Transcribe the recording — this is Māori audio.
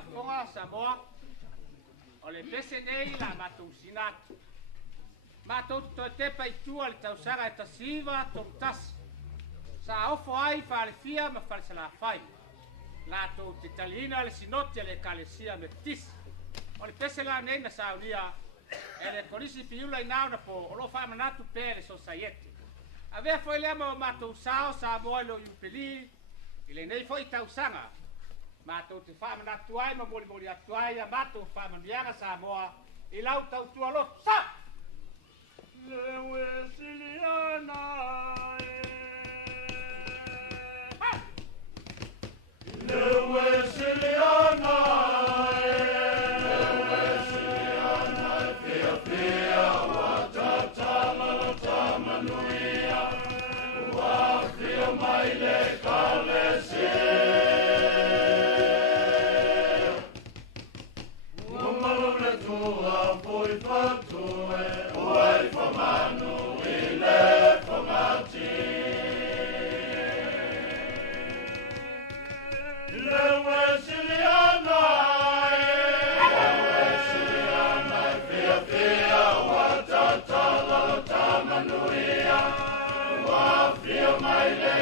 whaafonga Samoa o le pese nei la matou sinatu. Matou to te pai tua le tausanga e tasiva tomtas. Sa ofo ai fale fia ma fale sala fai. La to te talina le sinoti le kalesia me tis. O le pese la nei na saunia e le polisi piula inau na po o lo fa manatu pere society. Avea foi le mo matou sao sa moilo yupeli ile nei foi tausanga. Matou te fa manatu ai ma moli atuai a matou fa mandianga sa moa i lau tau tua lo sa. Lewe Siliana Lewe Siliana Lewe Siliana Fia fia watatama tamanuia Wa fia maile kalesi Umalule tua poi fatue Uai famanu ile famati Lewe Siliana Lewe Siliana Fia fia watatala tamanuia Wa fia maile